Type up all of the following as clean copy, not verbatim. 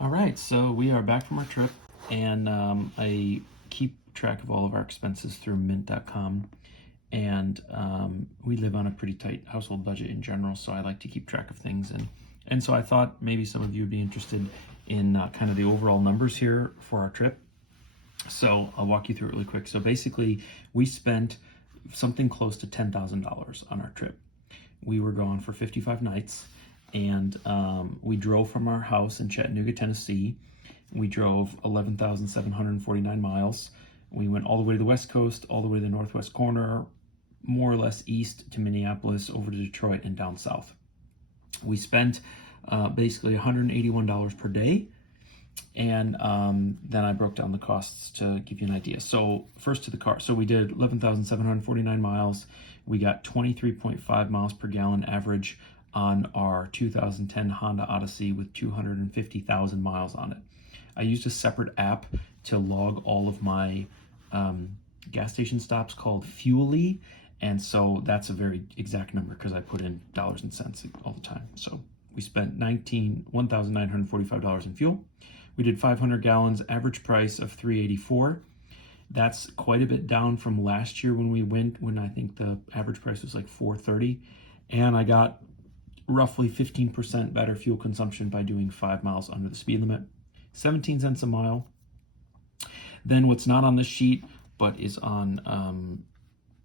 All right, so we are back from our trip, and I keep track of all of our expenses through mint.com. And we live on a pretty tight household budget in general, so I like to keep track of things. And so I thought maybe some of you would be interested in kind of the overall numbers here for our trip. So I'll walk you through it really quick. So basically, we spent something close to $10,000 on our trip. We were gone for 55 nights, and we drove from our house in Chattanooga, Tennessee. We drove 11,749 miles. We went all the way to the West Coast, all the way to the Northwest corner, more or less east to Minneapolis, over to Detroit, and down south. We spent basically $181 per day. And then I broke down the costs to give you an idea. So first to the car. So we did 11,749 miles. We got 23.5 miles per gallon average on our 2010 Honda Odyssey with 250,000 miles on it. I used a separate app to log all of my gas station stops called Fuely. And so that's a very exact number because I put in dollars and cents all the time. So we spent $1,945 in fuel. We did 500 gallons, average price of $384. That's quite a bit down from last year when we went, when I think the average price was like $430. And I got roughly 15% better fuel consumption by doing 5 miles under the speed limit. 17 cents a mile. Then what's not on this sheet, but is on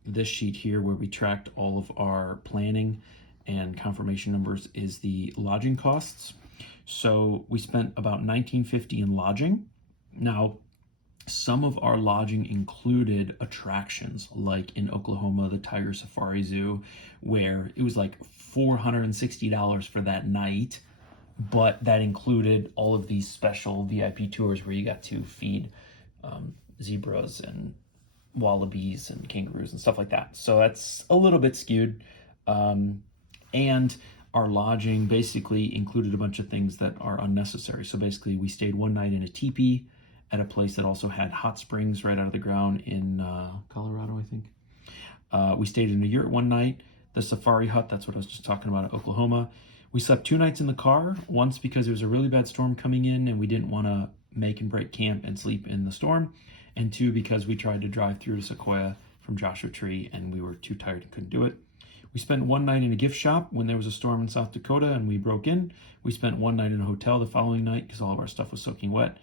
this sheet here where we tracked all of our planning and confirmation numbers, is the lodging costs. So we spent about $19.50 in lodging. Now, some of our lodging included attractions, like in Oklahoma, the Tiger Safari Zoo, where it was like $460 for that night, but that included all of these special VIP tours where you got to feed zebras and wallabies and kangaroos and stuff like that. So that's a little bit skewed. And our lodging basically included a bunch of things that are unnecessary. So basically, we stayed one night in a teepee at a place that also had hot springs right out of the ground in Colorado, I think. We stayed in a yurt one night, the safari hut, that's what I was just talking about, at Oklahoma. We slept 2 nights in the car, once because there was a really bad storm coming in and we didn't want to make and break camp and sleep in the storm, and 2, because we tried to drive through to Sequoia from Joshua Tree and we were too tired and couldn't do it. We spent one night in a gift shop when there was a storm in South Dakota and we broke in. We spent one night in a hotel the following night because all of our stuff was soaking wet.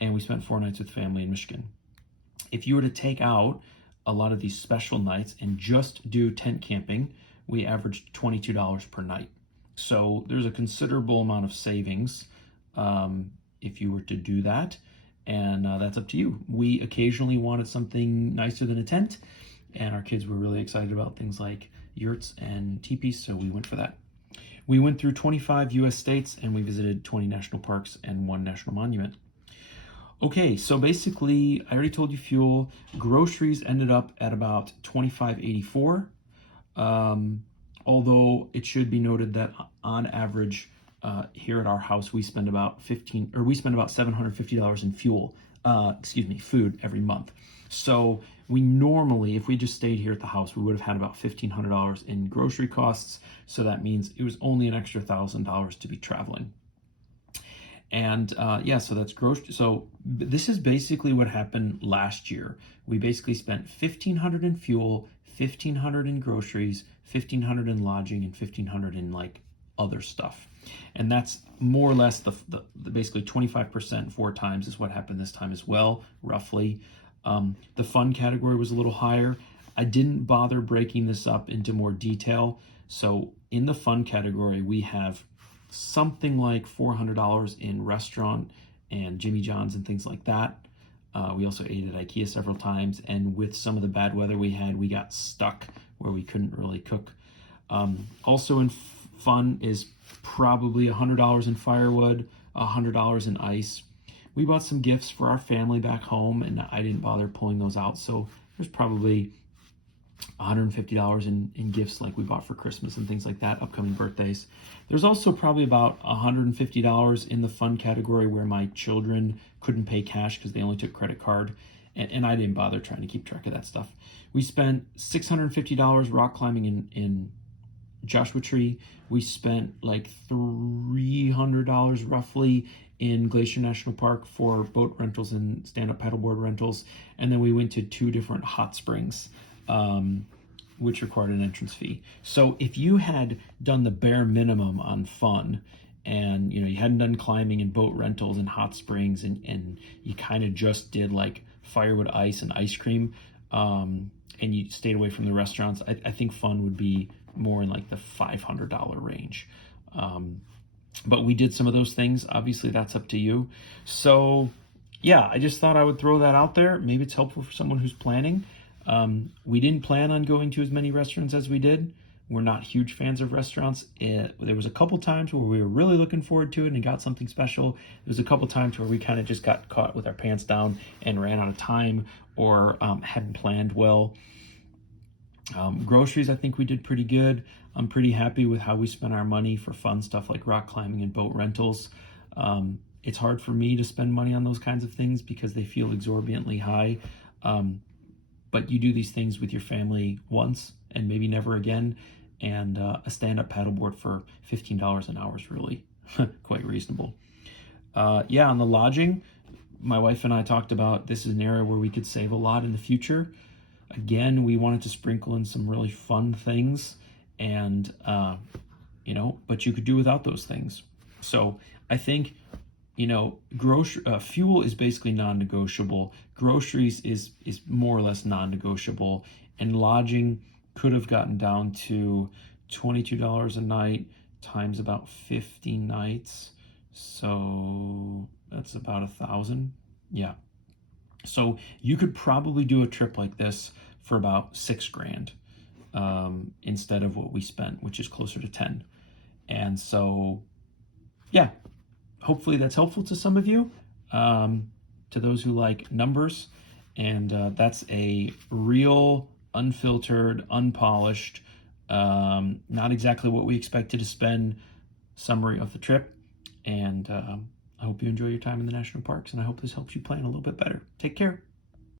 And we spent 4 nights with family in Michigan. If you were to take out a lot of these special nights and just do tent camping, we averaged $22 per night. So there's a considerable amount of savings if you were to do that. And that's up to you. We occasionally wanted something nicer than a tent, and our kids were really excited about things like yurts and teepees, so we went for that. We went through 25 US states and we visited 20 national parks and 1 national monument. Okay, so basically, I already told you fuel. Groceries ended up at about $25.84. Although it should be noted that on average, here at our house, we spend about $750 in food every month. So we normally, if we just stayed here at the house, we would have had about $1,500 in grocery costs. So that means it was only an extra $1,000 to be traveling. And so that's gross. So this is basically what happened last year. We basically spent $1,500 in fuel, $1,500 in groceries, $1,500 in lodging, and $1,500 in like other stuff. And that's more or less the basically 25% 4 times is what happened this time as well, roughly. The fun category was a little higher. I didn't bother breaking this up into more detail. So in the fun category, we have something like $400 in restaurant and Jimmy John's and things like that. We also ate at IKEA several times, and with some of the bad weather we had, we got stuck where we couldn't really cook. Also in fun is probably $100 in firewood, $100 in ice. We bought some gifts for our family back home, and I didn't bother pulling those out, so there's probably $150 in gifts like we bought for Christmas and things like that, upcoming birthdays. There's also probably about $150 in the fun category where my children couldn't pay cash because they only took credit card, and I didn't bother trying to keep track of that stuff. We spent $650 rock climbing in Joshua Tree. We spent like $300 roughly in Glacier National Park for boat rentals and stand-up paddleboard rentals. And then we went to 2 different hot springs, which required an entrance fee. So if you had done the bare minimum on fun, and you hadn't done climbing and boat rentals and hot springs, and you kind of just did like firewood ice and ice cream, and you stayed away from the restaurants, I think fun would be more in like the $500 range. But we did some of those things. Obviously, that's up to you. So yeah, I just thought I would throw that out there. Maybe it's helpful for someone who's planning. We didn't plan on going to as many restaurants as we did. We're not huge fans of restaurants. There was a couple times where we were really looking forward to it and got something special. There was a couple times where we kind of just got caught with our pants down and ran out of time, or hadn't planned well. Groceries, I think we did pretty good. I'm pretty happy with how we spent our money for fun stuff like rock climbing and boat rentals. It's hard for me to spend money on those kinds of things because they feel exorbitantly high. But you do these things with your family once and maybe never again. And a stand-up paddleboard for $15 an hour is really quite reasonable. Yeah, on the lodging, my wife and I talked about this is an area where we could save a lot in the future. Again, we wanted to sprinkle in some really fun things, and but you could do without those things. So I think fuel is basically non-negotiable. Groceries is more or less non-negotiable, and lodging could have gotten down to $22 a night times about 50 nights. So that's about 1,000. Yeah. So you could probably do a trip like this for about $6,000 instead of what we spent, which is closer to 10. And so, yeah, hopefully that's helpful to some of you, to those who like numbers. And that's a real, unfiltered, unpolished, not exactly what we expected to spend summary of the trip. And I hope you enjoy your time in the national parks, and I hope this helps you plan a little bit better. Take care.